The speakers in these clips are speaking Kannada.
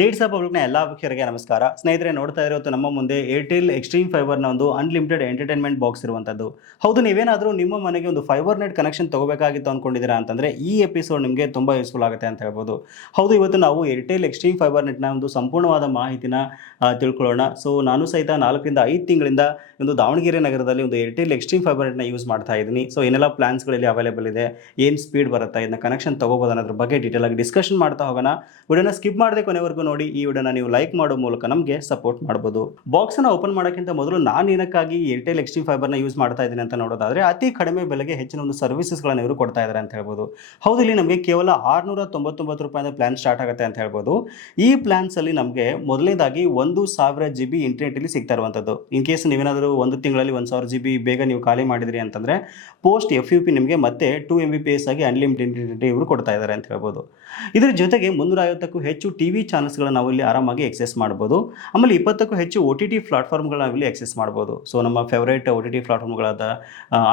ನೀಡ್ಸ್ ಪಬ್ಲಿಕ್ನ ಎಲ್ಲ ವೀಕ್ಷಕರಿಗೆ ನಮಸ್ಕಾರ. ಸ್ನೇಹಿತರೆ, ನೋಡ್ತಾ ಇರೋದು ನಮ್ಮ ಮುಂದೆ ಏರ್ಟೆಲ್ ಎಕ್ಸ್ಟ್ರೀಮ್ ಫೈಬರ್ನ ಒಂದು ಅನ್ಲಿಮಿಟೆಡ್ ಎಂಟರ್ಟೈನ್ಮೆಂಟ್ ಬಾಕ್ಸ್ ಇರುವಂಥದ್ದು ಹೌದು, ನೀವೇನಾದರೂ ನಿಮ್ಮ ಮನೆಗೆ ಒಂದು ಫೈಬರ್ ನೆಟ್ ಕನೆಕ್ಷನ್ ತಗೋಬೇಕಾಗಿತ್ತು ಅಂದ್ಕೊಂಡಿದ್ದೀರಾ ಅಂತಂದರೆ ಈ ಎಪಿಸೋಡ್ ನಿಮಗೆ ತುಂಬ ಯೂಸ್ಫುಲ್ ಆಗುತ್ತೆ ಅಂತ ಹೇಳ್ಬೋದು. ಹೌದು, ಇವತ್ತು ನಾವು ಏರ್ಟೆಲ್ ಎಕ್ಸ್ಟ್ರೀಮ್ ಫೈಬರ್ ನೆಟ್ನ ಒಂದು ಸಂಪೂರ್ಣವಾದ ಮಾಹಿತಿನ ತಿಳ್ಕೊಳ್ಳೋಣ. ಸೊ ನಾನು ಸಹಿತ ನಾಲ್ಕರಿಂದ ಐದು ತಿಂಗಳಿಂದ ಒಂದು ದಾವಣಗೆರೆ ನಗರದಲ್ಲಿ ಒಂದು ಏರ್ಟೆಲ್ ಎಕ್ಸ್ಟ್ರೀಮ್ ಫೈಬರ್ ನೆಟ್ನ ಯೂಸ್ ಮಾಡ್ತಾ ಇದ್ದೀನಿ. ಸೊ ಏನೆಲ್ಲ ಪ್ಲಾನ್ಸ್ಗಳಲ್ಲಿ ಅವೈಲೇಬಲ್ ಇದೆ, ಏನು ಸ್ಪೀಡ್ ಬರುತ್ತೆ, ಇದನ್ನ ಕನೆಕ್ಷನ್ ತಗೋಬೋದು ಅನ್ನೋದ್ರ ಬಗ್ಗೆ ಡೀಟೇಲ್ ಆಗಿ ಡಿಸ್ಕಷನ್ ಮಾಡ್ತಾ ಹೋಗೋಣ. ವಿಡಿಯೋನ ಸ್ಕಿಪ್ ಮಾಡದೆ ಕೊನೆವರೆಗೂ ನೋಡಿ ಈ ವಿಡಿಯೋನ ನೀವು ಲೈಕ್ ಮಾಡೋ ಮೂಲಕ ನಮಗೆ ಸಪೋರ್ಟ್ ಮಾಡಬಹುದು ಬಾಕ್ಸ್ ಅನ್ನು ಓಪನ್ ಮಾಡೋಕ್ಕಿಂತ ಮೊದಲು ನಾನು ಏನಕ್ಕಾಗಿ ಏರ್ಟೆಲ್ ಎಕ್ಸ್ಟ್ರೀಮ್ ಫೈಬರ್ನ ಯೂಸ್ ಮಾಡ್ತಾ ಇದ್ದೀನಿ ಅಂತ ನೋಡೋದಾದ್ರೆ ಅತಿ ಕಡಿಮೆ ಬೆಲೆಗೆ ಹೆಚ್ಚಿನ ಒಂದು ಸರ್ವಿಸಸ್ಗಳನ್ನು ಇವರು ಕೊಡ್ತಾ ಇದ್ದಾರೆ ಅಂತ ಹೇಳ್ಬೋದು. ಹೌದು, ಇಲ್ಲಿ ನಮಗೆ ಕೇವಲ ಆರುನೂರ ತೊಂಬತ್ತೊಂಬತ್ತು ರೂಪಾಯಿಂದ ಪ್ಲಾನ್ ಸ್ಟಾರ್ಟ್ ಆಗುತ್ತೆ ಅಂತ ಹೇಳ್ಬೋದು. ಈ ಪ್ಲಾನ್ಸಲ್ಲಿ ನಮಗೆ ಮೊದಲನೇದಾಗಿ ಒಂದು ಸಾವಿರ ಜಿ ಬಿ ಇಂಟರ್ನೆಟಲ್ಲಿ ಸಿಗ್ತಾ ಇರುವಂಥದ್ದು. ಇನ್ ಕೇಸ್ ನೀವೇನಾದರೂ ಒಂದು ತಿಂಗಳಲ್ಲಿ ಒಂದು ಸಾವಿರ ಜಿ ಬಿ ಬೇಗ ನೀವು ಖಾಲಿ ಮಾಡಿದ್ರಿ ಅಂತಂದರೆ ಪೋಸ್ಟ್ ಎಫ್ ಯು ಪಿ ನಿಮಗೆ ಮತ್ತೆ two M B P S ಆಗಿ ಅನ್ಲಿಮಿಟೆಡ್ ಇಂಟರ್ನೆಟ್ ಇವರು ಕೊಡ್ತಾ ಇದ್ದಾರೆ ಅಂತ ಹೇಳ್ಬೋದು. ಇದರ ಜೊತೆಗೆ ಮುನ್ನೂರ ಐವತ್ತಕ್ಕೂ ಹೆಚ್ಚು ಟಿ ವಿ ಚಾನಲ್ಸ್ಗಳನ್ನ ನಾವು ಇಲ್ಲಿ ಆರಾಮಾಗಿ ಎಕ್ಸೆಸ್ ಮಾಡ್ಬೋದು. ಆಮೇಲೆ ಇಪ್ಪತ್ತಕ್ಕೂ ಹೆಚ್ಚು ಒ ಟಿ ಟಿ ಪ್ಲಾಟ್ಫಾರ್ಮ್ಗಳನ್ನ ನಾವು ಇಲ್ಲಿ ಎಕ್ಸೆಸ್ ಮಾಡ್ಬೋದು. ಸೊ ನಮ್ಮ ಫೇವ್ರೇಟ್ ಒ ಟಿ ಟಿ ಪ್ಲಾಟ್ಫಾರ್ಮ್ಗಳಾದ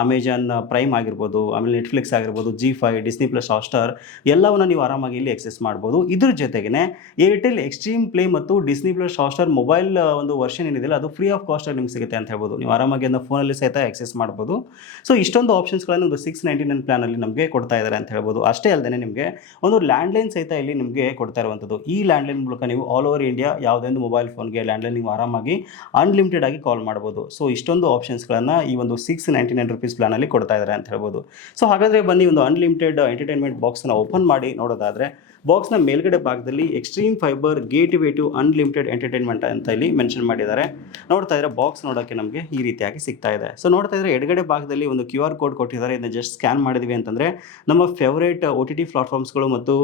ಅಮೆಜಾನ್ ಪ್ರೈಮ್ ಆಗಿರ್ಬೋದು, ಆಮೇಲೆ ನೆಟ್ಫ್ಲಿಕ್ಸ್ ಆಗಿರ್ಬೋದು Zee five Disney plus Hotstar ಎಲ್ಲವನ್ನ ನೀವು ಆರಾಮಾಗಿ ಇಲ್ಲಿ ಎಕ್ಸೆಸ್ ಮಾಡ್ಬೋದು. ಇದ್ರ ಜೊತೆಗೆ ಏರ್ಟೆಲ್ ಎಕ್ಸ್ಟ್ರೀಮ್ ಪ್ಲೇ ಮತ್ತು ಡಿಸ್ನಿ ಪ್ಲಸ್ ಹಾಟ್ಸ್ಟಾರ್ ಮೊಬೈಲ್ ಒಂದು ವರ್ಷನ್ ಏನಿದೆಯಲ್ಲ, ಅದು ಫ್ರೀ ಆಫ್ ಕಾಸ್ಟಲ್ಲಿ ನಿಮ್ಗೆ ಸಿಗುತ್ತೆ ಅಂತ ಹೇಳ್ಬೋದು. ನೀವು ಆರಾಮಾಗಿ ಅದನ್ನ ಫೋನಲ್ಲಿ ಸಹಿತ ಎಕ್ಸೆಸ್ ಮಾಡ್ಬೋದು. ಸೊ ಇಷ್ಟೊಂದು ಆಪ್ಷನ್ಸ್ಗಳನ್ನು ಒಂದು ಸಿಕ್ಸ್ ನೈಂಟಿ ನೈನ್ ಪ್ಲಾನಲ್ಲಿ ನಮಗೆ ಕೊಡ್ತಾ ಇದ್ದಾರೆ ಅಂತ ಹೇಳ್ಬೋದು. ಅಷ್ಟೇ ಅಲ್ಲದೆ ನಿಮಗೆ ಒಂದು ಲ್ಯಾಂಡ್ಲೈನ್ ಸಹಿತ ಇಲ್ಲಿ ನಿಮಗೆ ಕೊಡ್ತಾ ಇರುವಂಥದ್ದು. ಈ ಲ್ಯಾಂಡ್ಲೈನ್ ಮೂಲಕ ನೀವು ಆಲ್ ಓವರ್ ಇಂಡಿಯಾ ಯಾವುದೇ ಒಂದು ಮೊಬೈಲ್ ಫೋನ್ಗೆ ಲ್ಯಾಂಡ್ಲೈನ್ ನೀವು ಆರಾಮಾಗಿ ಅನ್ಲಿಮಿಟೆಡ್ ಆಗಿ ಕಾಲ್ ಮಾಡ್ಬೋದು. ಸೊ ಇಷ್ಟೊಂದು ಆಪ್ಷನ್ಸ್ಗಳನ್ನು ಈ ಒಂದು ಸಿಕ್ಸ್ ನೈಂಟಿ ನೈನ್ ರುಪೀಸ್ ಪ್ಲಾನಲ್ಲಿ ಕೊಡ್ತಾ ಇದ್ದಾರೆ ಅಂತ ಹೇಳ್ಬೋದು. ಸೊ ಹಾಗಾದರೆ ಬನ್ನಿ ಒಂದು ಅನ್ಲಿಮಿಟೆಡ್ ಎಂಟರ್ಟೈನ್ಮೆಂಟ್ ಬಾಕ್ಸನ್ನು ಓಪನ್ ಮಾಡಿ ನೋಡೋದಾದರೆ ಬಾಕ್ಸ್ನ ಮೇಲ್ಗಡೆ ಭಾಗದಲ್ಲಿ Xstream fiber gateway to unlimited entertainment ಅಂತ ಇಲ್ಲಿ ಮೆನ್ಷನ್ ಮಾಡಿದ್ದಾರೆ. ನೋಡ್ತಾ ಇದ್ರೆ ಬಾಕ್ಸ್ ನೋಡೋಕ್ಕೆ ನಮಗೆ ಈ ರೀತಿಯಾಗಿ ಸಿಗ್ತಾ ಇದೆ. ಸೊ ನೋಡ್ತಾ ಇದ್ರೆ ಎಡಗಡೆ ಭಾಗದಲ್ಲಿ ಒಂದು ಕ್ಯೂ ಆರ್ ಕೋಡ್ ಕೊಟ್ಟಿದ್ದಾರೆ. ಇದನ್ನ ಜಸ್ಟ್ ಸ್ಕ್ಯಾನ್ ಮಾಡಿದ್ವಿ ಅಂತಂದರೆ ನಮ್ಮ ಫೇವ್ರೇಟ್ ಒ ಟಿ ಟಿ ಪ್ಲಾಟ್ಫಾರ್ಮ್ಸ್ಗಳು ಮತ್ತು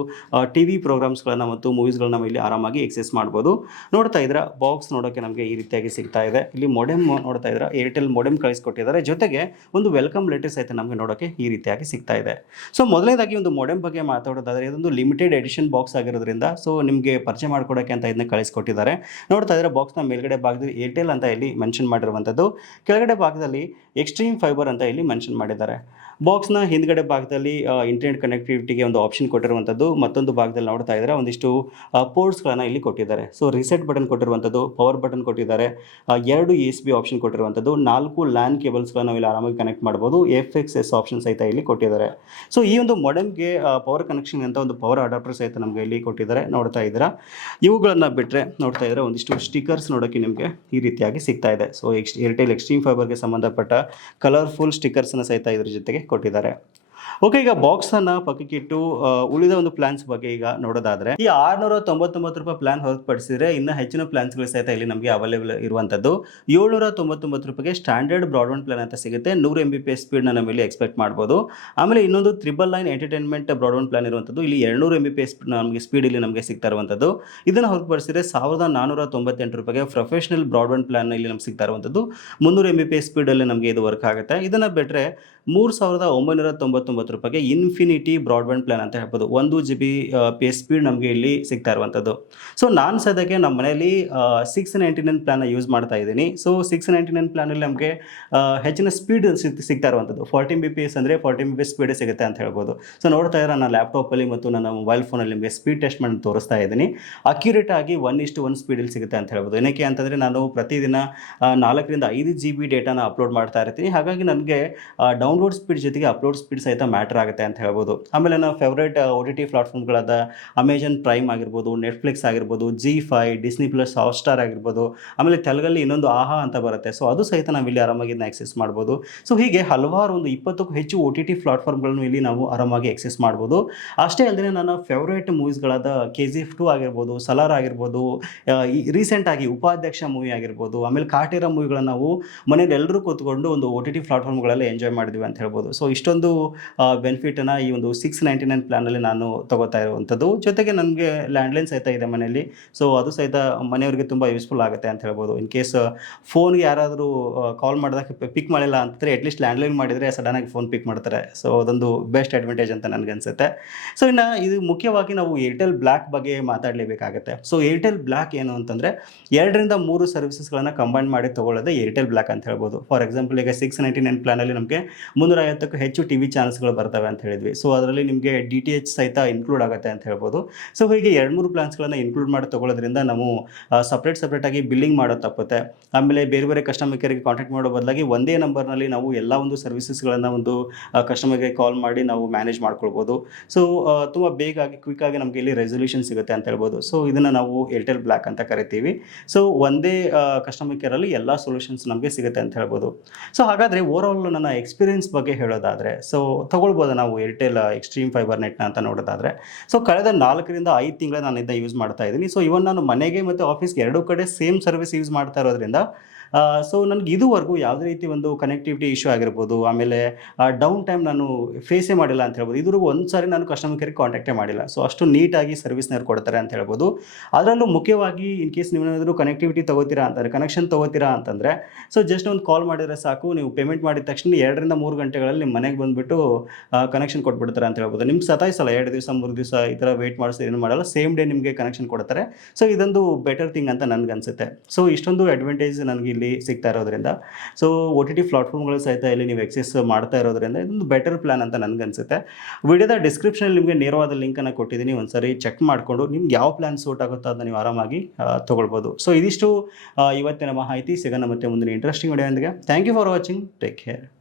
ಟಿ ವಿ ಪ್ರೋಗ್ರಾಮ್ಸ್ಗಳನ್ನು ಮತ್ತು ಮೂವೀಸ್ಗಳನ್ನ ಇಲ್ಲಿ ಆರಾಮಾಗಿ ಎಕ್ಸೆಸ್ ಮಾಡ್ಬೋದು. ನೋಡ್ತಾ ಇದ್ರೆ ಬಾಕ್ಸ್ ನೋಡೋಕ್ಕೆ ನಮಗೆ ಈ ರೀತಿಯಾಗಿ ಸಿಗ್ತಾ ಇದೆ. ಇಲ್ಲಿ ಮೊಡೆಮ್ ನೋಡ್ತಾ ಇದ್ರೆ ಏರ್ಟೆಲ್ ಮೊಡೆಮ್ ಕಳಿಸ್ಕೊಟ್ಟಿದ್ದಾರೆ. ಜೊತೆಗೆ ಒಂದು ವೆಲ್ಕಮ್ ಲೆಟರ್ ಸಹಿತ ನಮಗೆ ನೋಡೋಕ್ಕೆ ಈ ರೀತಿಯಾಗಿ ಸಿಗ್ತಾ ಇದೆ. ಸೊ ಮೊದಲನೇದಾಗಿ ಒಂದು ಮೊಡೆಮ್ ಬಗ್ಗೆ ಮಾತಾಡೋದಾದರೆ ಇದೊಂದು ಲಿಮಿಟೆಡ್ ಎಡಿಷನ್ ಬಾಕ್ಸ್ ಆಗಿರೋದ್ರಿಂದ ಸೊ ನಿಮಗೆ ಪರಿಚಯ ಮಾಡ್ಕೊಡೋಕ್ಕೆ ಅಂತ ಇದನ್ನ ಕಳಿಸ್ಕೊಟ್ಟಿದ್ದಾರೆ. ನೋಡ್ತಾ ಇದ್ರೆ ಬಾಕ್ಸ್ನ ಮೇಲ್ಗಡೆ ಭಾಗದಲ್ಲಿ ಏರ್ಟೆಲ್ ಅಂತ ಇಲ್ಲಿ ಮೆನ್ಷನ್ ಮಾಡಿರುವಂಥದ್ದು ಕೆಳಗಡೆ ಭಾಗದಲ್ಲಿ ಎಕ್ಸ್ಟ್ರೀಮ್ ಫೈಬರ್ ಅಂತ ಇಲ್ಲಿ ಮೆನ್ಷನ್ ಮಾಡಿದ್ದಾರೆ. ಬಾಕ್ಸ್ನ ಹಿಂದ್ಗಡೆ ಭಾಗದಲ್ಲಿ ಇಂಟರ್ನೆಟ್ ಕನೆಕ್ಟಿವಿಟಿಗೆ ಒಂದು ಆಪ್ಷನ್ ಕೊಟ್ಟಿರುವಂಥದ್ದು ಮತ್ತೊಂದು ಭಾಗದಲ್ಲಿ ನೋಡ್ತಾ ಇದ್ದಾರೆ ಒಂದಿಷ್ಟು ಪೋರ್ಟ್ಸ್ಗಳನ್ನು ಇಲ್ಲಿ ಕೊಟ್ಟಿದ್ದಾರೆ. ಸೊ ರಿಸೆಟ್ ಬಟನ್ ಕೊಟ್ಟಿರುವಂಥದ್ದು ಪವರ್ ಬಟನ್ ಕೊಟ್ಟಿದ್ದಾರೆ. ಎರಡು ಎ ಎಸ್ ಬಿ ಆಪ್ಷನ್ ಕೊಟ್ಟಿರುವಂಥದ್ದು ನಾಲ್ಕು ಲ್ಯಾನ್ ಕೇಬಲ್ಸ್ಗಳನ್ನು ಇಲ್ಲಿ ಆರಾಮಾಗಿ ಕನೆಕ್ಟ್ ಮಾಡ್ಬೋದು. ಎಫ್ ಎಕ್ಸ್ ಎಸ್ ಆಪ್ಷನ್ ಸಹಿತ ಇಲ್ಲಿ ಕೊಟ್ಟಿದ್ದಾರೆ. ಸೊ ಈ ಒಂದು ಮೊಡೆಮ್ಗೆ ಪವರ್ ಕನೆಕ್ಷನ್ ಅಂತ ಒಂದು ಪವರ್ ಅಡಾಪ್ಟರ್ ಸಹಿತ ನಮಗೆ ಇಲ್ಲಿ ಕೊಟ್ಟಿದ್ದಾರೆ. ನೋಡ್ತಾ ಇದ್ದೀರಾ? ಇವುಗಳನ್ನು ಬಿಟ್ಟರೆ ನೋಡ್ತಾ ಇದ್ದಾರೆ ಒಂದಿಷ್ಟು ಸ್ಟಿಕರ್ಸ್ ನೋಡೋಕ್ಕೆ ನಿಮಗೆ ಈ ರೀತಿಯಾಗಿ ಸಿಗ್ತಾ ಇದೆ. ಸೊ ಎಕ್ಸ್ ಏರ್ಟೆಲ್ ಎಕ್ಸ್ಟ್ರೀಮ್ ಫೈಬರ್ಗೆ ಸಂಬಂಧಪಟ್ಟ ಕಲರ್ಫುಲ್ ಸ್ಟಿಕರ್ಸ್ನ ಸಹಿತ ಇದ್ರ ಜೊತೆಗೆ ಕೊಟ್ಟಿದ್ದಾರೆ. ಓಕೆ ಈಗ ಬಾಕ್ಸ್ ಅನ್ನ ಪಕ್ಕಕ್ಕಿಟ್ಟು ಉಳಿದ ಒಂದು ಪ್ಲಾನ್ಸ್ ಬಗ್ಗೆ ಈಗ ನೋಡೋದಾದ್ರೆ, ಈ ಆರ್ನೂರ ತೊಂಬತ್ತೊಂಬತ್ತು ರೂಪಾಯಿ ಪ್ಲಾನ್ ಹೊರತುಪಡಿಸಿದ್ರೆ ಇನ್ನು ಹೆಚ್ಚಿನ ಪ್ಲಾನ್ಸ್ಗಳು ಸಹಿತ ಇಲ್ಲಿ ನಮಗೆ ಅವೈಲೇಬಲ್ ಇರುವಂತದ್ದು. ಏಳ್ನೂರ ತೊಂಬತ್ತೊಂಬತ್ತು ರೂಪಾಯಿಗೆ ಸ್ಟ್ಯಾಂಡರ್ಡ್ ಬ್ರಾಡ್ಬ್ಯಾಂಡ್ ಪ್ಲಾನ್ ಅಂತ ಸಿಗುತ್ತೆ. ನೂರು ಎಂ ಬಿ ಪಿ ಎಸ್ ಸ್ಪೀಡ್ನ ನಾವು ಇಲ್ಲಿ ಎಕ್ಸ್ಪೆಕ್ಟ್ ಮಾಡ್ಬೋದು. ಆಮೇಲೆ ಇನ್ನೊಂದು triple line entertainment broadband plan ಇರುವಂಥದ್ದು ಇಲ್ಲಿ ಎರಡುನೂರು ಎಂ ಬಿ ಪಿ ಎಸ್ ನಮಗೆ ಸ್ಪೀಡ್ ಇಲ್ಲಿ ನಮಗೆ ಸಿಗ್ತಾ ಇರುವಂಥದ್ದು ಇದನ್ನು ಹೊರತುಪಡಿಸಿದ್ರೆ ಸಾವಿರದ ನಾನೂರ ತೊಂಬತ್ತೆಂಟು ರೂಪಾಯಿಗೆ ಪ್ರೊಫೆಷನಲ್ ಬ್ರಾಡ್ಬ್ಯಾಂಡ್ ಪ್ಲಾನ್ ಇಲ್ಲಿ ನಮ್ಗೆ ಸಿಗ್ತಾ ಇರುವಂಥದ್ದು ಮುನ್ನೂರು ಎಂ ಬಿ ಪಿ ಎಸ್ ಸ್ಪೀಡಲ್ಲಿ ನಮಗೆ ಇದು ವರ್ಕ್ ಆಗುತ್ತೆ. ಇದನ್ನ ಬಿಟ್ಟರೆ ಮೂರು ಸಾವಿರದ ಒಂಬೈನೂರ ತೊಂಬತ್ತೊಂಬತ್ತು ರೂಪಾಯಿಗೆ ಇನ್ಫಿನಿಟಿ ಬ್ರಾಡ್ಬ್ಯಾಂಡ್ ಪ್ಲಾನ್ ಅಂತ ಹೇಳ್ಬೋದು. ಒಂದು G B P S speed ನಮಗೆ ಇಲ್ಲಿ ಸಿಗ್ತಾ ಇರುವಂಥದ್ದು. ಸೊ ನಾನು ಸದ್ಯಕ್ಕೆ ನಮ್ಮ ಮನೆಯಲ್ಲಿ ಸಿಕ್ಸ್ ನೈಂಟಿ ನೈನ್ ಪ್ಲಾನ ಯೂಸ್ ಮಾಡ್ತಾ ಇದ್ದೀನಿ. ಸೊ ಸಿಕ್ಸ್ ನೈಂಟಿ ನೈನ್ ಪ್ಲಾನಲ್ಲಿ ನಮಗೆ ಹೆಚ್ಚಿನ ಸ್ಪೀಡ್ ಸಿಗ್ತಾ ಇರುವಂಥದ್ದು. ಫಾರ್ಟಿನ್ ಬಿ ಪಿ ಎಸ್ ಅಂದರೆ fourteen B P S speed ಸಿಗುತ್ತೆ ಅಂತ ಹೇಳ್ಬೋದು. ಸೊ ನೋಡ್ತಾ ಇರೋ ನಾನು ಲ್ಯಾಪ್ಟಾಪಲ್ಲಿ ಮತ್ತು ನನ್ನ ಮೊಬೈಲ್ ಫೋನಲ್ಲಿ ನಿಮಗೆ ಸ್ಪೀಡ್ ಟೆಸ್ಟ್ ಮಾಡಿ ತೋರಿಸ್ತಾ ಇದ್ದೀನಿ. ಅಕ್ಯುರೇಟ್ ಆಗಿ ಒನ್ ಇಷ್ಟು ಒನ್ ಸ್ಪೀಡಲ್ಲಿ ಸಿಗುತ್ತೆ ಅಂತ ಹೇಳ್ಬೋದು. ಏನಕ್ಕೆ ಅಂತಂದರೆ ನಾನು ಪ್ರತಿದಿನ ನಾಲ್ಕರಿಂದ ಐದು ಜಿ ಬಿ ಡೇಟಾನ ಅಪ್ಲೋಡ್ ಮಾಡ್ತಾ ಇರ್ತೀನಿ. ಹಾಗಾಗಿ ನನಗೆ ಡೌನ್ಲೋಡ್ ಸ್ಪೀಡ್ ಜೊತೆಗೆ ಅಪ್ಲೋಡ್ ಸ್ಪೀಡ್ ಸಹಿತ ಮ್ಯಾಟರ್ ಆಗುತ್ತೆ ಅಂತ ಹೇಳ್ಬೋದು. ಆಮೇಲೆ ನಾವು ಫೇವ್ರೇಟ್ ಒ ಟಿ ಟಿ ಪ್ಲಾಟ್ಫಾರ್ಮ್ಗಳಾದ ಅಮೆಜಾನ್ ಪ್ರೈಮ್ ಆಗಿರ್ಬೋದು ನೆಟ್ಫ್ಲಿಕ್ಸ್ ಆಗಿರ್ಬೋದು Zee five Disney plus Hotstar ಆಗಿರ್ಬೋದು. ಆಮೇಲೆ ತೆಲುಗಲ್ಲಿ ಇನ್ನೊಂದು ಆಹಾ ಅಂತ ಬರುತ್ತೆ. ಸೊ ಅದು ಸಹಿತ ನಾವು ಇಲ್ಲಿ ಆರಾಮಾಗಿ ಆಕ್ಸೆಸ್ ಮಾಡ್ಬೋದು. ಸೊ ಹೀಗೆ ಹಲವಾರು ಒಂದು ಇಪ್ಪತ್ತಕ್ಕೂ ಹೆಚ್ಚು ಒ ಟಿ ಟಿ ಪ್ಲಾಟ್ಫಾರ್ಮ್ಗಳನ್ನು ಇಲ್ಲಿ ನಾವು ಆರಾಮಾಗಿ ಆಕ್ಸೆಸ್ ಮಾಡ್ಬೋದು. ಅಷ್ಟೇ ಅಲ್ಲದೆ ನನ್ನ ಫೇವ್ರೇಟ್ ಮೂವೀಸ್ಗಳಾದ ಕೆ ಜಿ ಎಫ್ ಟು ಆಗಿರ್ಬೋದು ಸಲಾರ್ ಆಗಿರ್ಬೋದು ರೀಸೆಂಟಾಗಿ ಉಪಾಧ್ಯಕ್ಷ ಮೂವಿ ಆಗಿರ್ಬೋದು, ಆಮೇಲೆ ಕಾಟೇರ ಮೂವಿಗಳನ್ನ ನಾವು ಮನೇಲಿ ಎಲ್ಲರೂ ಕೂತ್ಕೊಂಡು ಒಂದು ಒ ಟಿ ಟಿ ಪ್ಲಾಟ್ಫಾರ್ಮ್ಗಳಲ್ಲಿ ಎಂಜಾಯ್ ಮಾಡಿದ್ವಿ. ಅಂತ ಹೇಳ್ಬೋದು. ಸೊ ಇಷ್ಟೊಂದು ಬೆನಿಫಿಟನ್ನು ಈ ಒಂದು ಸಿಕ್ಸ್ ನೈಂಟಿ ನೈನ್ ಪ್ಲಾನಲ್ಲಿ ನಾನು ತಗೋತಾ ಇರುವಂಥದ್ದು. ಜೊತೆಗೆ ನನಗೆ ಲ್ಯಾಂಡ್ಲೈನ್ ಸಹಿತ ಇದೆ ಮನೆಯಲ್ಲಿ. ಸೊ ಅದು ಸಹಿತ ಮನೆಯವರಿಗೆ ತುಂಬ ಯೂಸ್ಫುಲ್ ಆಗುತ್ತೆ ಅಂತ ಹೇಳ್ಬೋದು. ಇನ್ ಕೇಸ್ ಫೋನ್ಗೆ ಯಾರಾದರೂ ಕಾಲ್ ಮಾಡಿದಾಗ ಪಿಕ್ ಮಾಡಿಲ್ಲ ಅಂತಂದರೆ ಅಟ್ಲೀಸ್ಟ್ ಲ್ಯಾಂಡ್ಲೈನ್ ಮಾಡಿದರೆ ಸಡನ್ನಾಗಿ ಫೋನ್ ಪಿಕ್ ಮಾಡ್ತಾರೆ. ಸೊ ಅದೊಂದು ಬೆಸ್ಟ್ ಅಡ್ವಾಂಟೇಜ್ ಅಂತ ನನಗನ್ಸುತ್ತೆ ಸೊ ಇನ್ನು ಇದು ಮುಖ್ಯವಾಗಿ ನಾವು ಏರ್ಟೆಲ್ ಬ್ಲ್ಯಾಕ್ ಬಗ್ಗೆ ಮಾತಾಡಲೇಬೇಕಾಗುತ್ತೆ. ಸೊ ಏರ್ಟೆಲ್ ಬ್ಲ್ಯಾಕ್ ಏನು ಅಂತಂದರೆ ಎರಡರಿಂದ ಮೂರು ಸರ್ವಿಸಸ್ಗಳನ್ನು ಕಂಬೈನ್ ಮಾಡಿ ತೊಗೊಳ್ಳೋದೇ ಏರ್ಟೆಲ್ ಬ್ಲ್ಯಾಕ್ ಅಂತ ಹೇಳ್ಬೋದು. ಫಾರ್ ಎಕ್ಸಾಂಪಲ್ ಈಗ ಸಿಕ್ಸ್ ನೈಂಟಿ ನೈನ್ ಪ್ಲಾನಲ್ಲಿ ನಮಗೆ ಮುನ್ನೂರ ಐವತ್ತಕ್ಕೂ ಹೆಚ್ಚು ಟಿ ವಿ ಚಾನಲ್ಸ್ಗಳು ಬರ್ತವೆ ಅಂತ ಹೇಳಿದ್ವಿ. ಸೊ ಅದರಲ್ಲಿ ನಿಮಗೆ ಡಿ ಟಿ ಎಚ್ ಸಹಿತ ಇನ್ಕ್ಲೂಡ್ ಆಗುತ್ತೆ ಅಂತ ಹೇಳ್ಬೋದು. ಸೊ ಹೀಗೆ ಎರಡು ಮೂರು ಪ್ಲಾನ್ಸ್ಗಳನ್ನು ಇನ್ಕ್ಲೂಡ್ ಮಾಡಿ ತಗೊಳ್ಳೋದ್ರಿಂದ ನಾವು ಸಪ್ರೇಟ್ ಸಪ್ರೇಟಾಗಿ ಬಿಲ್ಲಿಂಗ್ ಮಾಡೋದು ತಪ್ಪುತ್ತೆ. ಆಮೇಲೆ ಬೇರೆ ಬೇರೆ ಕಸ್ಟಮರ್ ಕೇರಿಗೆ ಕಾಂಟ್ಯಾಕ್ಟ್ ಮಾಡೋ ಬದಲಾಗಿ ಒಂದೇ ನಂಬರ್ನಲ್ಲಿ ನಾವು ಎಲ್ಲ ಒಂದು ಸರ್ವಿಸಸ್ಗಳನ್ನು ಒಂದು ಕಸ್ಟಮರ್ಗೆ ಕಾಲ್ ಮಾಡಿ ನಾವು ಮ್ಯಾನೇಜ್ ಮಾಡ್ಕೊಳ್ಬೋದು. ಸೊ ತುಂಬ ಬೇಗ ಆಗಿ ಕ್ವಿಕ್ ಆಗಿ ನಮಗೆ ಇಲ್ಲಿ ರೆಸೊಲ್ಯೂಷನ್ ಸಿಗುತ್ತೆ ಅಂತ ಹೇಳ್ಬೋದು. ಸೊ ಇದನ್ನು ನಾವು ಏರ್ಟೆಲ್ ಬ್ಲ್ಯಾಕ್ ಅಂತ ಕರಿತೀವಿ. ಸೊ ಒಂದೇ ಕಸ್ಟಮರ್ ಕೇರಲ್ಲಿ ಎಲ್ಲ ಸೊಲ್ಯೂಷನ್ಸ್ ನಮಗೆ ಸಿಗುತ್ತೆ ಅಂತ ಹೇಳ್ಬೋದು. ಸೊ ಹಾಗಾದರೆ ಓವರಾಲ್ ನನ್ನ ಎಕ್ಸ್ಪೀರಿಯನ್ಸ್ ಬಗ್ಗೆ ಹೇಳೋದಾದರೆ ಸೊ ತಗೊಳ್ಬೋದು ನಾವು ಏರ್ಟೆಲ್ ಎಕ್ಸ್ಟ್ರೀಮ್ ಫೈಬರ್ ನೆಟ್ನ ಅಂತ ನೋಡೋದಾದರೆ. ಸೊ ಕಳೆದ ನಾಲ್ಕರಿಂದ ಐದು ತಿಂಗಳ ನಾನು ಇದನ್ನ ಯೂಸ್ ಮಾಡ್ತಾ ಇದ್ದೀನಿ. ಸೊ ಇವನ್ ನಾನು ಮನೆಗೆ ಮತ್ತು ಆಫೀಸ್ಗೆ ಎರಡೂ ಕಡೆ ಸೇಮ್ ಸರ್ವಿಸ್ ಯೂಸ್ ಮಾಡ್ತಾ ಇರೋದ್ರಿಂದ ಸೊ ನನಗೆ ಇದುವರೆಗೂ ಯಾವುದೇ ರೀತಿ ಒಂದು ಕನೆಕ್ಟಿವಿಟಿ ಇಶ್ಯೂ ಆಗಿರ್ಬೋದು, ಆಮೇಲೆ ಡೌನ್ ಟೈಮ್ ನಾನು ಫೇಸೇ ಮಾಡಿಲ್ಲ ಅಂತ ಹೇಳ್ಬೋದು, ಇದುವರೆಗೂ ಒಂದು ಸಾರಿ ನಾನು ಕಸ್ಟಮರ್ ಕೇರ್ ಕಾಂಟ್ಯಾಕ್ಟೇ ಮಾಡಿಲ್ಲ. ಸೊ ಅಷ್ಟು ನೀಟಾಗಿ ಸರ್ವಿಸ್ನವ್ರು ಕೊಡ್ತಾರೆ ಅಂತ ಹೇಳ್ಬೋದು. ಅದರಲ್ಲೂ ಮುಖ್ಯವಾಗಿ ಇನ್ ಕೇಸ್ ನೀವೇನಾದರೂ ಕನೆಕ್ಟಿವಿಟಿ ತೊಗೋತೀರಾ ಅಂತಂದರೆ ಕನೆಕ್ಷನ್ ತೊಗೋತೀರಾ ಅಂತಂದರೆ ಸೊ ಜಸ್ಟ್ ಒಂದು ಕಾಲ್ ಮಾಡಿದರೆ ಸಾಕು, ನೀವು ಪೇಮೆಂಟ್ ಮಾಡಿದ ತಕ್ಷಣ ಎರಡರಿಂದ ಮೂರು ಗಂಟೆಗಳಲ್ಲಿ ನಿಮ್ಮ ಮನೆಗೆ ಬಂದುಬಿಟ್ಟು ಕನೆಕ್ಷನ್ ಕೊಟ್ಬಿಡ್ತಾರೆ ಅಂತ ಹೇಳ್ಬೋದು. ನಿಮ್ಗೆ ಸತಾಯಿಸಲ್ಲ, ಎರಡು ದಿವಸ, ಮೂರು ದಿವಸ ಈ ಥರ ವೆಯ್ಟ್ ಮಾಡಿಸಿ ಏನು ಮಾಡಲ್ಲ ಸೇಮ್ ಡೇ ನಿಮಗೆ ಕನೆಕ್ಷನ್ ಕೊಡ್ತಾರೆ. ಸೊ ಇದೊಂದು ಬೆಟರ್ ಥಿಂಗ್ ಅಂತ ನನಗನ್ಸುತ್ತೆ ಸೊ ಇಷ್ಟೊಂದು ಅಡ್ವಾಂಟೇಜ್ ನನಗೆ ಇಲ್ಲಿ ಸಿಗ್ತಾ ಇರೋದ್ರಿಂದ. ಸೊ ಒ ಟಿ ಟಿ ಪ್ಲಾಟ್ಫಾರ್ಮ್ಗಳು ಸಹಿತ ಇಲ್ಲಿ ನೀವು ಎಕ್ಸೆಸ್ ಮಾಡ್ತಾ ಇರೋದ್ರಿಂದ ಇದೊಂದು ಬೆಟರ್ ಪ್ಲಾನ್ ಅಂತ ನನಗನ್ಸುತ್ತೆ ವಿಡಿಯೋದ ಡಿಸ್ಕ್ರಿಪ್ಷನ್ ನಿಮಗೆ ನೇರವಾದ ಲಿಂಕನ್ನು ಕೊಟ್ಟಿದ್ದೀನಿ. ಒಂದ್ಸರಿ ಚೆಕ್ ಮಾಡಿಕೊಂಡು ನಿಮ್ಗೆ ಯಾವ ಪ್ಲಾನ್ ಸೂಟ್ ಆಗುತ್ತೋ ಅದನ್ನು ನೀವು ಆರಾಮಾಗಿ ತಗೊಳ್ಬೋದು. ಸೊ ಇದಿಷ್ಟು ಇವತ್ತಿನ ಮಾಹಿತಿ. ಸಿಗೋಣ ಮತ್ತೆ ಮುಂದಿನ interesting video thank you for watching take care